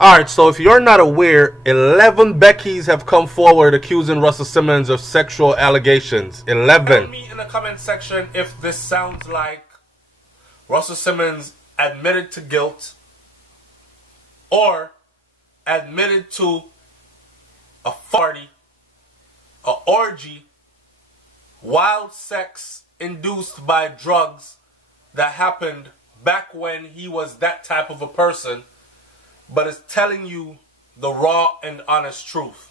Alright, so if you're not aware, 11 Beckys have come forward accusing Russel Simmons of sexual allegations. 11. Tell me in the comment section if this sounds like Russel Simmons admitted to guilt or admitted to a party, an orgy, wild sex induced by drugs that happened back when he was that type of a person, but it's telling you the raw and honest truth.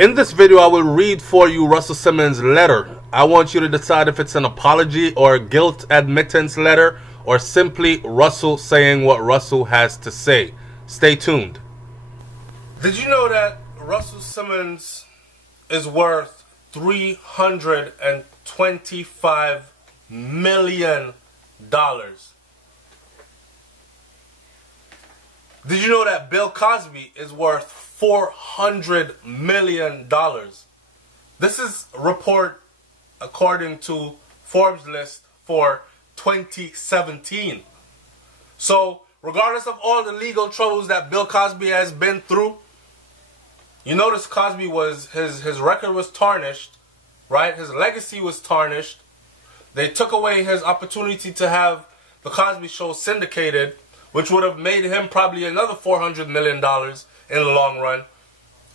In this video, I will read for you Russel Simmons' letter. I want you to decide if it's an apology or a guilt admittance letter or simply Russel saying what Russel has to say. Stay tuned. Did you know that Russel Simmons is worth $325 million? Did you know that Bill Cosby is worth $400 million? This is a report according to Forbes list for 2017. So, regardless of all the legal troubles that Bill Cosby has been through, you notice Cosby was, his record was tarnished, right? His legacy was tarnished. They took away his opportunity to have the Cosby Show syndicated, which would have made him probably another $400 million in the long run.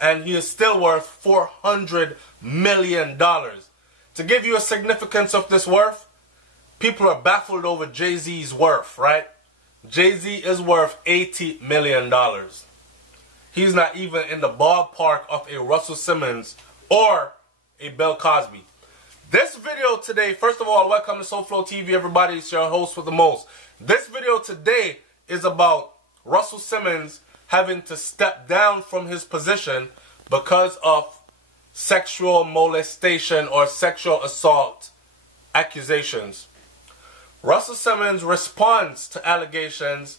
And he is still worth $400 million. To give you a significance of this worth, people are baffled over Jay-Z's worth, right? Jay-Z is worth $80 million. He's not even in the ballpark of a Russel Simmons or a Bill Cosby. This video today, first of all, welcome to SouFLoTV, everybody. It's your host with the most. This video today is about Russel Simmons having to step down from his position because of sexual molestation or sexual assault accusations. Russel Simmons responds to allegations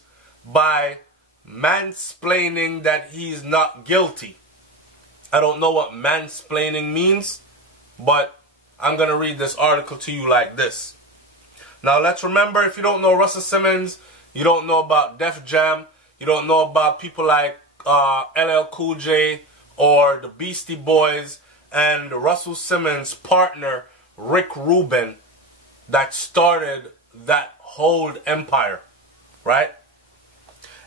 by mansplaining that he's not guilty. I don't know what mansplaining means, but I'm going to read this article to you like this. Now let's remember, if you don't know Russel Simmons, you don't know about Def Jam, you don't know about people like LL Cool J or the Beastie Boys and Russel Simmons' partner Rick Rubin that started that whole empire, right?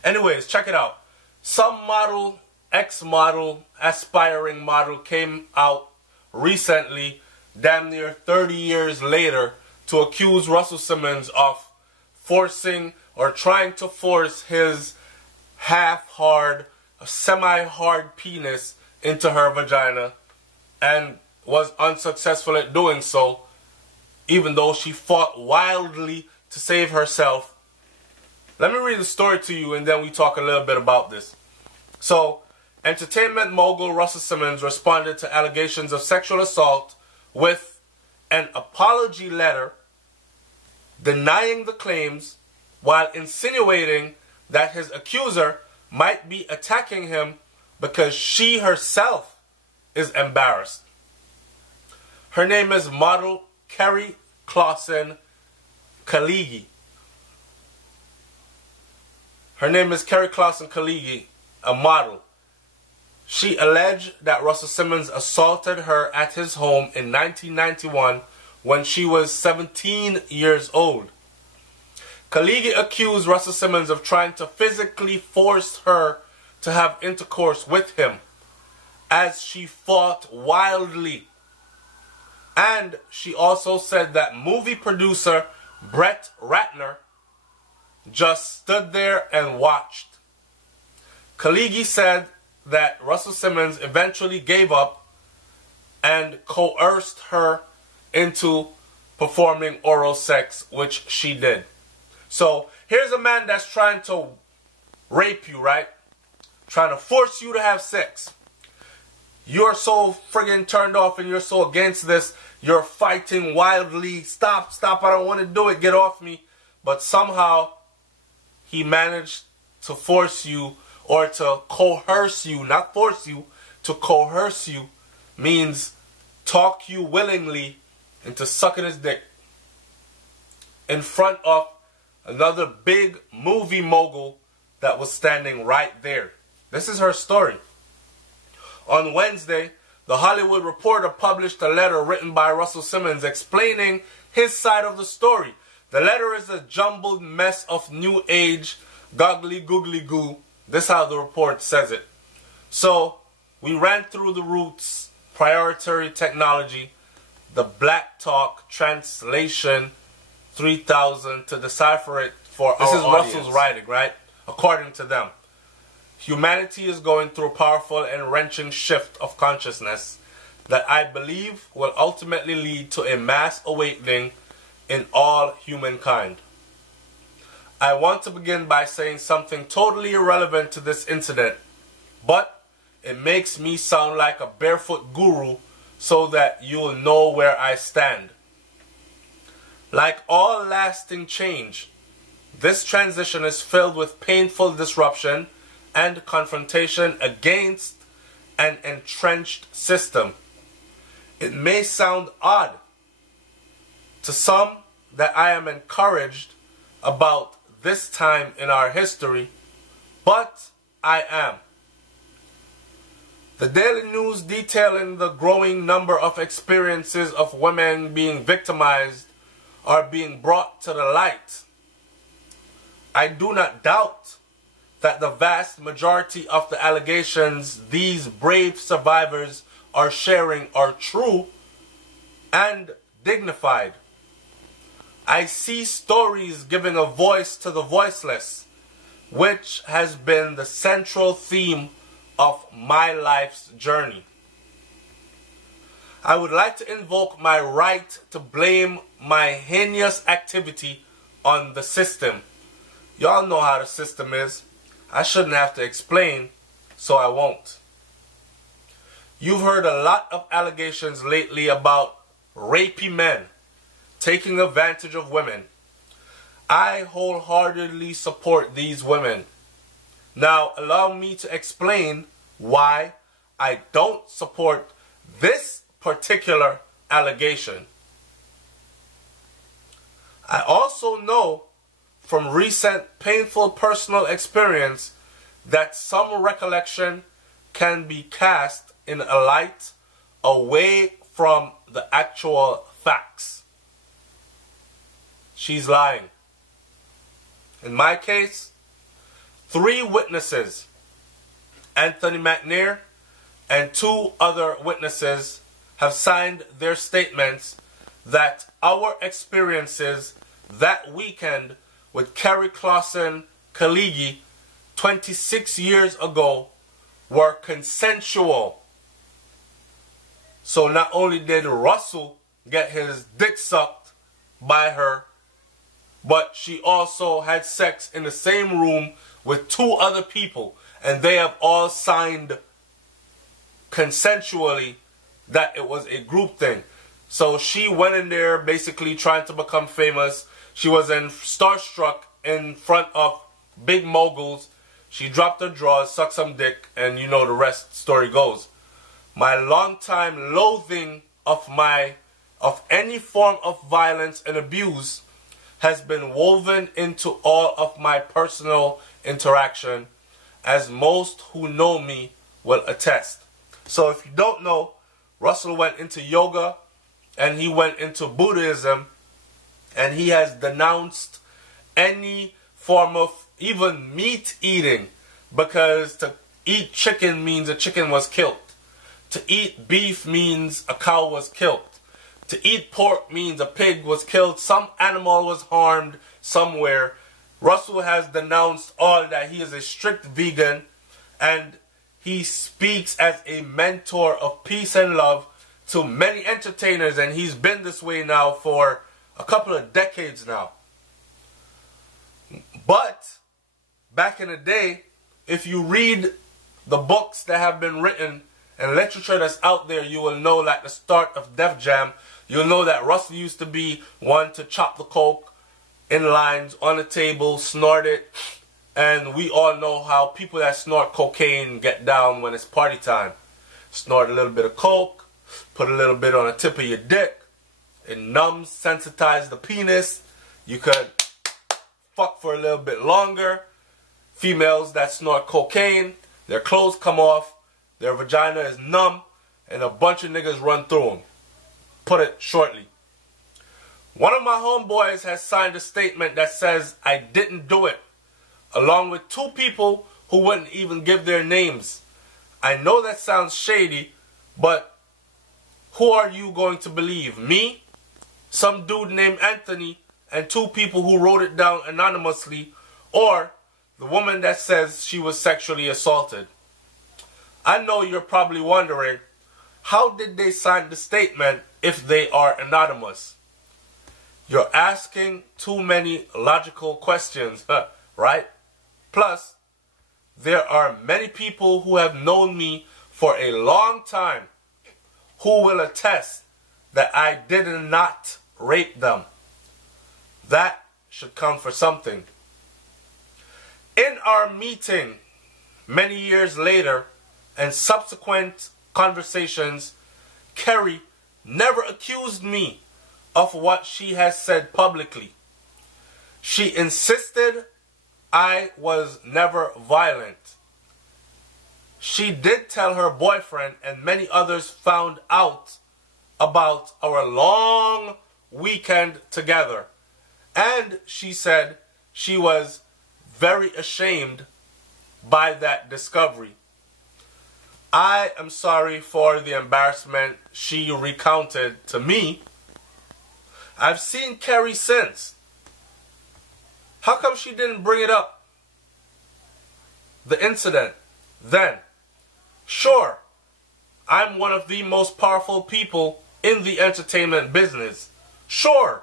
Anyways, check it out. Some model, ex-model, aspiring model came out recently, damn near 30 years later, to accuse Russel Simmons of forcing or trying to force his half-hard, semi-hard penis into her vagina and was unsuccessful at doing so, even though she fought wildly to save herself. Let me read the story to you and then we talk a little bit about this. So, entertainment mogul Russel Simmons responded to allegations of sexual assault with an apology letter denying the claims while insinuating that his accuser might be attacking him because she herself is embarrassed. Her name is model Kerry Clausen Kaligi. Her name is Kerry Clausen Kaligi, a model. She alleged that Russel Simmons assaulted her at his home in 1991 when she was 17 years old. Kaligi accused Russel Simmons of trying to physically force her to have intercourse with him as she fought wildly. And she also said that movie producer Brett Ratner just stood there and watched. Kaligi said that Russel Simmons eventually gave up and coerced her into performing oral sex, which she did. So, here's a man that's trying to rape you, right? Trying to force you to have sex. You're so friggin' turned off and you're so against this. You're fighting wildly. Stop, stop, I don't want to do it. Get off me. But somehow, he managed to force you or to coerce you, not force you, to coerce you means talk you willingly into sucking his dick in front of another big movie mogul that was standing right there. This is her story. On Wednesday, The Hollywood Reporter published a letter written by Russel Simmons explaining his side of the story. The letter is a jumbled mess of new age, goggly googly goo. This is how the report says it. So, we ran through the roots, proprietary technology, the Black Talk translation 3000 to decipher it for our audience. This is Russell's writing, right? According to them. Humanity is going through a powerful and wrenching shift of consciousness that I believe will ultimately lead to a mass awakening in all humankind. I want to begin by saying something totally irrelevant to this incident, but it makes me sound like a barefoot guru so that you'll know where I stand. Like all lasting change, this transition is filled with painful disruption and confrontation against an entrenched system. It may sound odd to some that I am encouraged about this time in our history, but I am. The Daily News detailing the growing number of experiences of women being victimized are being brought to the light. I do not doubt that the vast majority of the allegations these brave survivors are sharing are true and dignified. I see stories giving a voice to the voiceless, which has been the central theme of my life's journey. I would like to invoke my right to blame my heinous activity on the system. Y'all know how the system is. I shouldn't have to explain, so I won't. You've heard a lot of allegations lately about rapey men taking advantage of women. I wholeheartedly support these women. Now, allow me to explain why I don't support this particular allegation. I also know from recent painful personal experience that some recollection can be cast in a light away from the actual facts. She's lying. In my case, 3 witnesses, Anthony McNair and 2 other witnesses, have signed their statements that our experiences that weekend with Kerry Clausen Kaligi 26 years ago were consensual. So not only did Russell get his dick sucked by her, but she also had sex in the same room with 2 other people, and they have all signed consensually that it was a group thing. So she went in there basically trying to become famous. She was starstruck in front of big moguls. She dropped her drawers, sucked some dick, and you know the rest story goes. My longtime loathing of any form of violence and abuse has been woven into all of my personal interaction, as most who know me will attest. So if you don't know, Russell went into yoga and he went into Buddhism, and he has denounced any form of even meat eating, because to eat chicken means a chicken was killed. To eat beef means a cow was killed. To eat pork means a pig was killed. Some animal was harmed somewhere. Russell has denounced all that. He is a strict vegan, and he speaks as a mentor of peace and love to many entertainers, and he's been this way now for a couple of decades now. But back in the day, if you read the books that have been written and literature that's out there, you will know, like the start of Def Jam, you'll know that Russell used to be one to chop the coke in lines on the table, snort it, and we all know how people that snort cocaine get down when it's party time. Snort a little bit of coke, put a little bit on the tip of your dick, it numbs, sensitizes the penis, you could fuck for a little bit longer, females that snort cocaine, their clothes come off, their vagina is numb, and a bunch of niggas run through them. Put it shortly. One of my homeboys has signed a statement that says I didn't do it, along with 2 people who wouldn't even give their names. I know that sounds shady, but who are you going to believe? Me? Some dude named Anthony and 2 people who wrote it down anonymously, or the woman that says she was sexually assaulted? I know you're probably wondering, how did they sign the statement if they are anonymous? You're asking too many logical questions, right? Plus, there are many people who have known me for a long time who will attest that I did not rape them. That should count for something. In our meeting many years later and subsequent conversations, Kerry never accused me of what she has said publicly. She insisted I was never violent. She did tell her boyfriend, and many others found out about our long weekend together. And she said she was very ashamed by that discovery. I am sorry for the embarrassment she recounted to me. I've seen Kerry since. How come she didn't bring it up? The incident then. Sure, I'm one of the most powerful people in the entertainment business. Sure,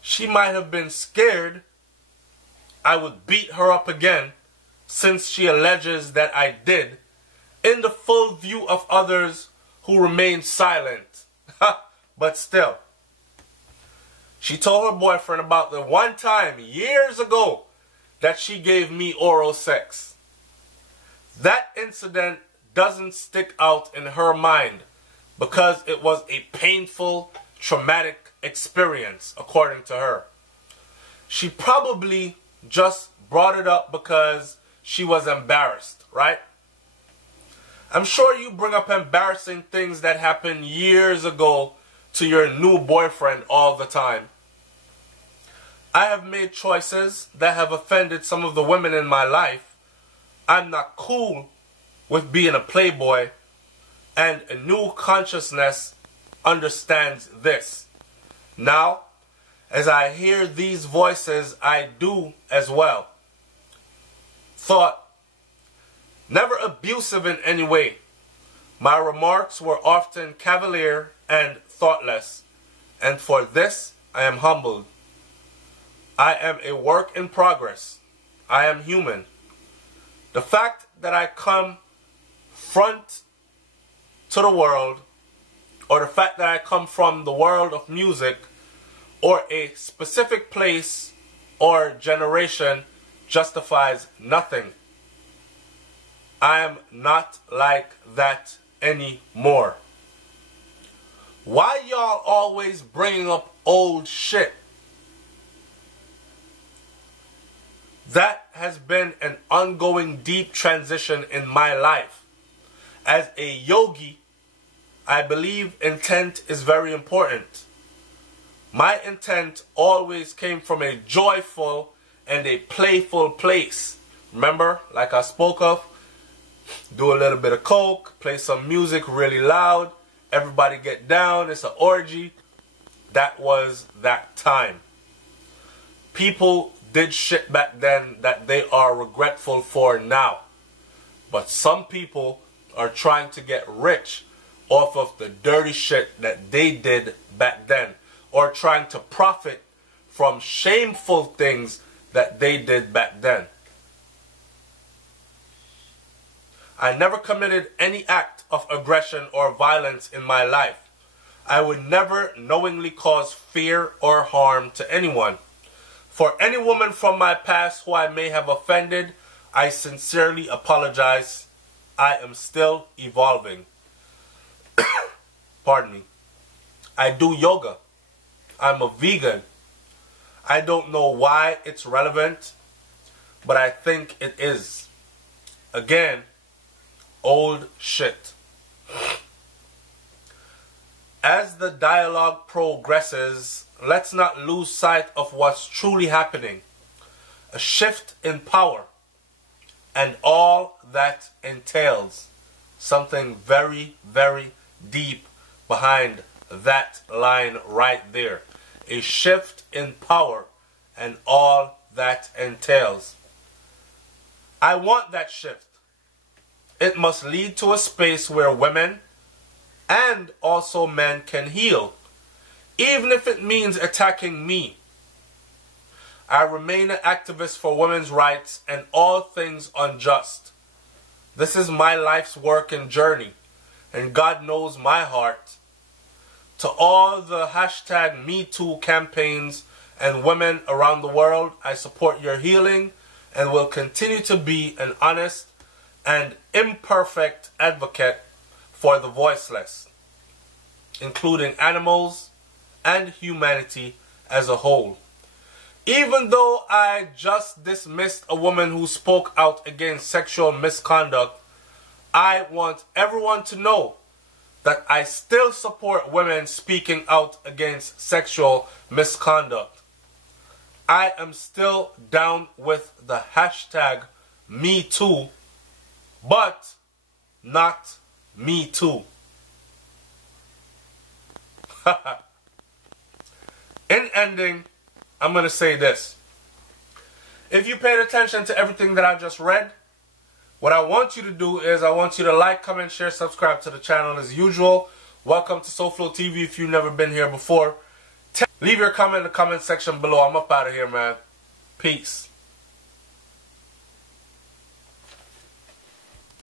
she might have been scared I would beat her up again, since she alleges that I did, in the full view of others who remained silent. But still, she told her boyfriend about the one time years ago that she gave me oral sex. That incident doesn't stick out in her mind because it was a painful, traumatic experience, according to her. She probably just brought it up because she was embarrassed, right? I'm sure you bring up embarrassing things that happened years ago to your new boyfriend all the time. I have made choices that have offended some of the women in my life. I'm not cool with being a playboy, and a new consciousness understands this. Now, as I hear these voices, I do as well. Thought, never abusive in any way. My remarks were often cavalier and thoughtless, and for this I am humbled. I am a work in progress. I am human. The fact that I come front to the world, or the fact that I come from the world of music, or a specific place or generation, justifies nothing. I am not like that anymore. Why y'all always bringing up old shit? That has been an ongoing deep transition in my life. As a yogi, I believe intent is very important. My intent always came from a joyful and a playful place. Remember, like I spoke of, do a little bit of coke, play some music really loud, everybody get down, it's an orgy. That was that time. People did shit back then that they are regretful for now. But some people are trying to get rich off of the dirty shit that they did back then, or trying to profit from shameful things that they did back then. I never committed any act of aggression or violence in my life. I would never knowingly cause fear or harm to anyone. For any woman from my past who I may have offended, I sincerely apologize. I am still evolving. Pardon me. I do yoga. I'm a vegan. I don't know why it's relevant, but I think it is. Again, old shit. As the dialogue progresses, let's not lose sight of what's truly happening. A shift in power and all that entails. Something very, very deep behind that line right there. A shift in power and all that entails. I want that shift. It must lead to a space where women and also men can heal, even if it means attacking me. I remain an activist for women's rights and all things unjust. This is my life's work and journey, and God knows my heart. To all the hashtag #MeToo campaigns and women around the world, I support your healing and will continue to be an honest and imperfect advocate for the voiceless, including animals and humanity as a whole. Even though I just dismissed a woman who spoke out against sexual misconduct, I want everyone to know that I still support women speaking out against sexual misconduct. I am still down with the hashtag #MeToo, but not me too. In ending, I'm going to say this. If you paid attention to everything that I just read, what I want you to do is I want you to like, comment, share, subscribe to the channel as usual. Welcome to SouFLoTV if you've never been here before. Leave your comment in the comment section below. I'm up out of here, man. Peace.